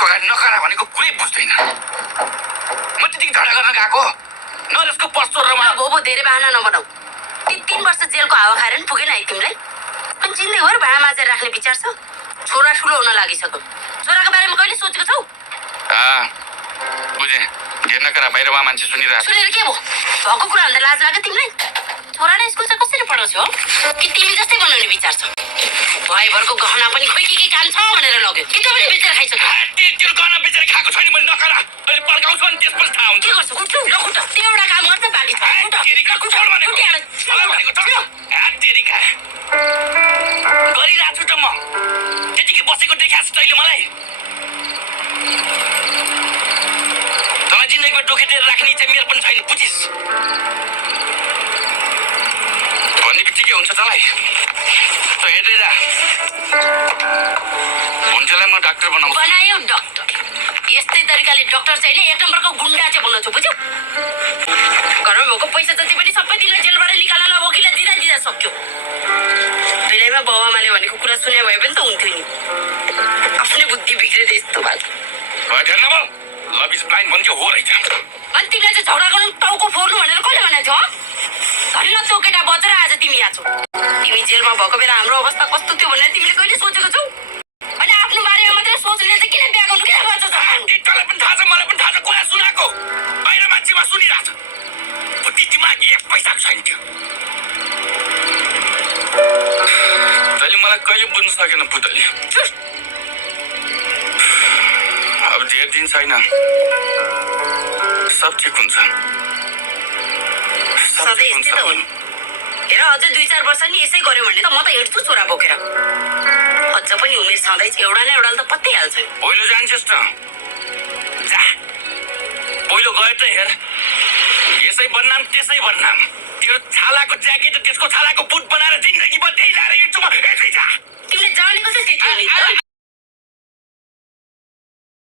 पुलिसको अगाडि नखरा भनेको कुरै बुझ्दैन। म त्यतिकै झगडा गर्न गएको नरेशको पस्तोरमा भोबो धेरै बहाना नबनाऊ। 3 वर्ष जेलको हावा खाएर नि पुगेन है तिमीलाई। अनि जिन्दगीभर भाँडा माझेर राख्ने विचार छ? छोरा ठुलो हुन लागिसक्यो। छोराको बारेमा कहिले सोचेको छौ? बुझेँ। घेर्न करा बाहिरवा मान्छे सुनिरहेको छ। सुनेर के भयो? भएको कुरा भन्दा लाज लाग्यो तिमीलाई? छोराले स्कुल चाहिँ कसरी पढाउँछौ कि तिमी जस्तै बनाउने विचार छ? भाइभरको गहना पनि खोइ के काम छ भनेर लग्यो कि त्यो पनि बेचेर खाइसक्यो? त्यो गहना बेचेर खाएको छैन मैले नकरा। अहिले पड्काउँछु अनि त्यसपछि थाहा हुन्छ। के गर्छु? कुट्छु नकुट। त्यो एउटा काम गर्दा बाली छ। गरिरहेको छु त म। त्यतिकै बसेको देखाएको छु तैँले मलाई। तँलाई जिन्दगीमा डोकेटेर राख्ने इच्छा मेरो पनि छैन, बुझिस्? भन्ने बित्तिकै हुन्छ तँलाई। त हेर्दै जा। हुन्छलाई म डाक्टर बनाउँछु। बनायो डाक्टर। यस्तै तरिकाले डाक्टर चाहिँ नि 1 नम्बरको गुन्डा चाहिँ बनाउँछु, बुझ्यौ? घरमा भएको पैसा जति पनि सबै तिमीलाई जेलबाट निकाल्न वकिलले दिँदा सक्यो। बेलामा बाबुआमाले भनेको कुरा सुने भए पनि त हुन्थ्यो नि। आफ्नै बुद्धि बिग्रेर यस्तो भएको। हेर्न बोल, लभ इज ब्लाइन्ड भन्थ्यो हो रहेछ। अनि तिमीलाई चाहिँ झगडा गर्नु टाउको फोर्नु भनेर कसले भनेको थियो? धन्न त्यो केटा बचेर आज तिमी यहाँ छौ। तिमी जेलमा भएको बेला हाम्रो अवस्था कस्तो थियो भनेर तिमीले कहिले सोचेको छौ? अनि आफ्नो बारेमा मात्रै सोच्ने चाहिँ किन बिहा गर्नु? किन गर्छ त? तँलाई पनि थाहा छ, मलाई पनि थाहा छ, कुरा सुनाएको बाहिर मान्छेमा सुनिरहेको छ। बुद्धि दिमाग 1 पैसाको छैन त्यो। तैँले मलाई कहिले बुझ्न सकेन पुतली। अब धेर दिन छैन, सब ठिक हुन्छ। सधैँ यस्तै त हो नि। हेर अझै 2-4 वर्ष नि यसै गर्यो भने त म त हिँड्छु छोरा बोकेर। अझ पनि उमेर छँदैछ, एउटा न एउटा त पत्तै हाल्छ। पहिलो जान्छस् त जा। पहिलो गयो त हेर, यसै बदनाम त्यसै बदनाम। त्यो छालाको ज्याकेट त्यसको छालाको बुट बनाएर जिन्दगी त्यही लाएर हिँड्छु म। हेर्दै जा। तिमीले जाने कसरी थियो नि?